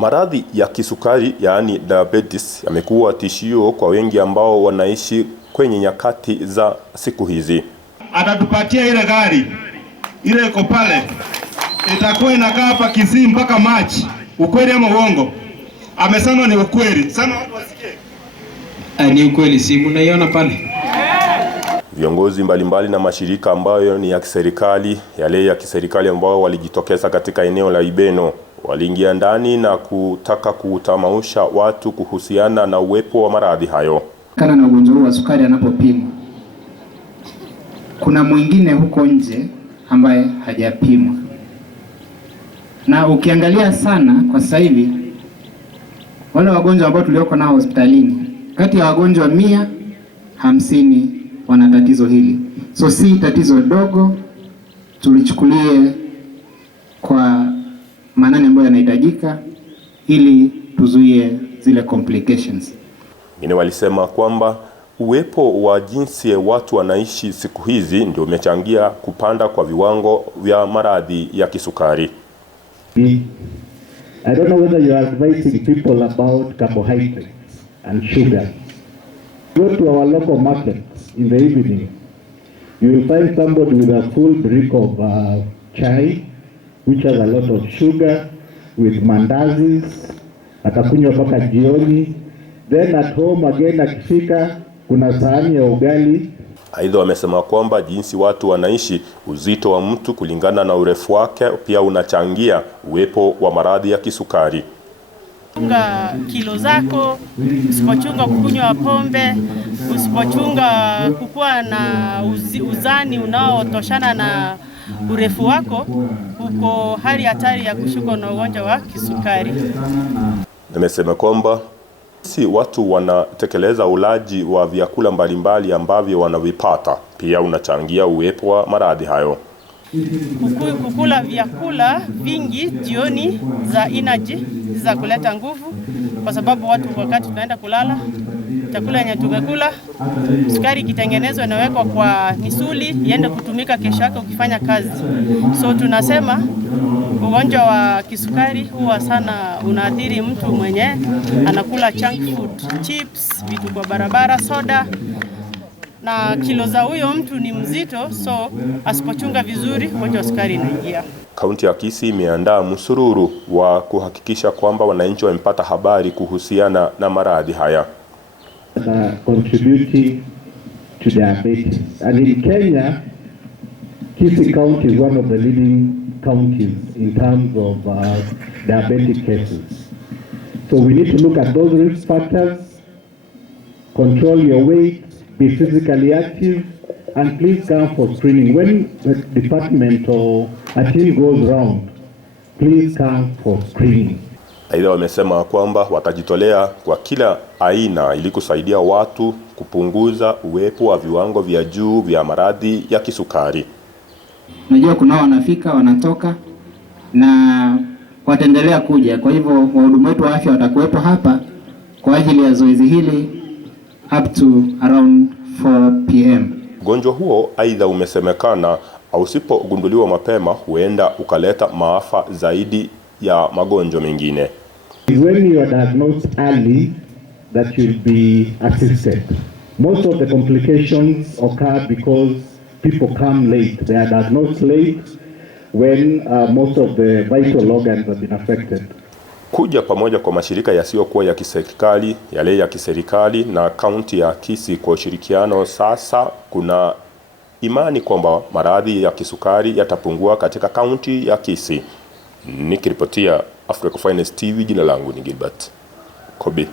Maradhi ya kisukari yaani diabetes yamekuwa tishio kwa wengi ambao wanaishi kwenye nyakati za siku hizi. Atatupatia ile gari ile iko pale, itakuwa inakaa hapa Kisii mpaka Machi. Ukweli ama uongo? Amesema ni ukweli. Sana watu wasikie. Ni ukweli, si mnaiona pale. Viongozi mbalimbali na mashirika ambayo ni ya kiserikali, yale ya kiserikali ambao walijitokeza katika eneo la Ibeno, waliingia ndani na kutaka kutamausha watu kuhusiana na uwepo wa maradhi hayo. Kana na ugonjwa huu wa sukari anapopimwa, kuna mwingine huko nje ambaye hajapimwa. Na ukiangalia sana kwa sasa hivi, wale wagonjwa ambao tulioko nao hospitalini, kati ya wagonjwa 150 wana tatizo hili. So si tatizo dogo, tulichukulie kwa maanani ambayo yanahitajika ili tuzuie zile complications. Wengine walisema kwamba uwepo wa jinsi watu wanaishi siku hizi ndio umechangia kupanda kwa viwango vya maradhi ya kisukari. I don't know whether you are advising people about carbohydrates and sugar. Go to our local markets in the evening. You will find somebody with a full brick of chai, which has a lot of sugar, with mandazis, atakunywa mpaka jioni. Then at home again akifika kuna sahani ya ugali. Aidha wamesema kwamba jinsi watu wanaishi, uzito wa mtu kulingana na urefu wake pia unachangia uwepo wa maradhi ya kisukari. Chunga kilo zako, usipochunga kukunywa pombe, usipochunga kukua na uzani unaotoshana na urefu wako, uko hali hatari ya kushuka na ugonjwa wa kisukari. Nimesema kwamba si watu wanatekeleza ulaji wa vyakula mbalimbali ambavyo wanavipata pia unachangia uwepo wa maradhi hayo. Kukula vyakula vingi jioni za energy za kuleta nguvu, kwa sababu watu wakati tunaenda kulala, chakula yenye tumekula, sukari ikitengenezwa inawekwa kwa misuli iende kutumika kesho yake ukifanya kazi. So tunasema ugonjwa wa kisukari huwa sana unaathiri mtu mwenye anakula junk food, chips, vitu kwa barabara, soda, na kilo za huyo mtu ni mzito, so asipochunga vizuri ugonjwa wa sukari inaingia. Kaunti ya Kisii imeandaa msururu wa kuhakikisha kwamba wananchi wamepata habari kuhusiana na maradhi haya. Contributing to diabetes. And in Kenya, Kisii County is one of the leading counties in terms of diabetic cases. So we need to look at those risk factors, control your weight, be physically active, and please come for screening. When the department or a team goes round, please come for screening. Aidha wamesema kwamba watajitolea kwa kila aina ili kusaidia watu kupunguza uwepo wa viwango vya juu vya maradhi ya kisukari. Najua kuna wanafika wanatoka na wataendelea kuja. Kwa hivyo wahudumu wetu wa afya watakuwepo hapa kwa ajili ya zoezi hili up to around 4 p.m. Ugonjwa huo aidha umesemekana usipogunduliwa mapema huenda ukaleta maafa zaidi ya magonjwa mengine. When you are diagnosed early, that you'll be assisted. Most of the complications occur because people come late. They are diagnosed late when most of the vital organs have been affected. Kuja pamoja kwa mashirika yasiyokuwa ya kiserikali, yale ya kiserikali na kaunti ya Kisii kwa ushirikiano, sasa kuna imani kwamba maradhi ya kisukari yatapungua katika kaunti ya Kisii. Nikiripotia Africa Finest TV, jina langu ni Gilbert Kobe.